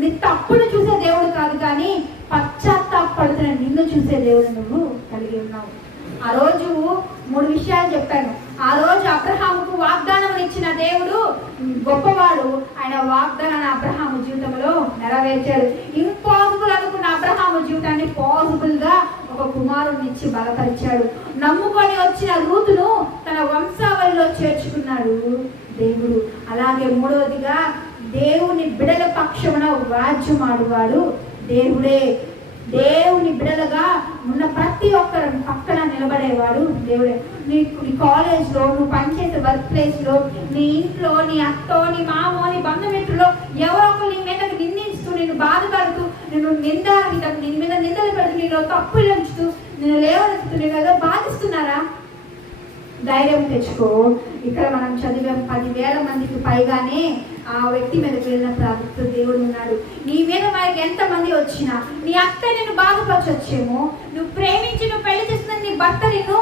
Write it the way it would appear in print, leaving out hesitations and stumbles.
నీ తప్పును చూసే దేవుడు కాదు, కానీ పశ్చాత్తాపడుతున్న నిన్ను చూసే దేవుడు నువ్వు కలిగి ఉన్నావు. ఆ రోజు 3 విషయాలు చెప్పాను. ఆ రోజు అబ్రహాముకు వాగ్దానం ఇచ్చిన దేవుడు గొప్పవాడు. ఆయన వాగ్దానాన్ని అబ్రహాము జీవితంలో నెరవేర్చాడు. ఇంపాసిబుల్ అనుకున్న అబ్రహాము జీవితాన్ని పాసిబుల్ గా ఒక కుమారుడిని ఇచ్చి బలపరిచాడు. నమ్ముకొని వచ్చిన రూతును తన వంశావళిలో చేర్చుకున్నాడు దేవుడు. అలాగే 3వదిగా దేవుని బిడల పక్షమున రాజ్యం ఆడువాడు దేవుడే. దేవుని బిడలుగా ఉన్న ప్రతి ఒక్కరు పక్కన నిలబడేవాడు దేవుడే. నీ కాలేజ్లో, నువ్వు పనిచేసే వర్క్ ప్లేస్లో, నీ ఇంట్లో, నీ అత్తో, నీ మామో, నీ బంధుమిత్రులో ఎవరో ఒకరు నీ మీద నిందిస్తూ, నిన్ను బాధపడుతూ, నేను నీ మీద నిందలు పెడుతూ, నీలో తప్పులు ఉంచుతూ, నేను లేవనెత్తుతూ, నేను ఏదో బాధిస్తున్నారా? ధైర్యం తెచ్చుకో. ఇక్కడ మనం చదివాం 10,000 మందికి పైగానే ఆ వ్యక్తి మీద వెళ్ళిన ప్రభుత్వ దేవుడు ఉన్నాడు. నీ మీద మనకి ఎంతమంది వచ్చినా, నీ అత్త నిన్ను బాధపరచొచ్చేమో, నువ్వు ప్రేమించి నువ్వు పెళ్లి చేస్తున్న నీ భర్త నిన్ను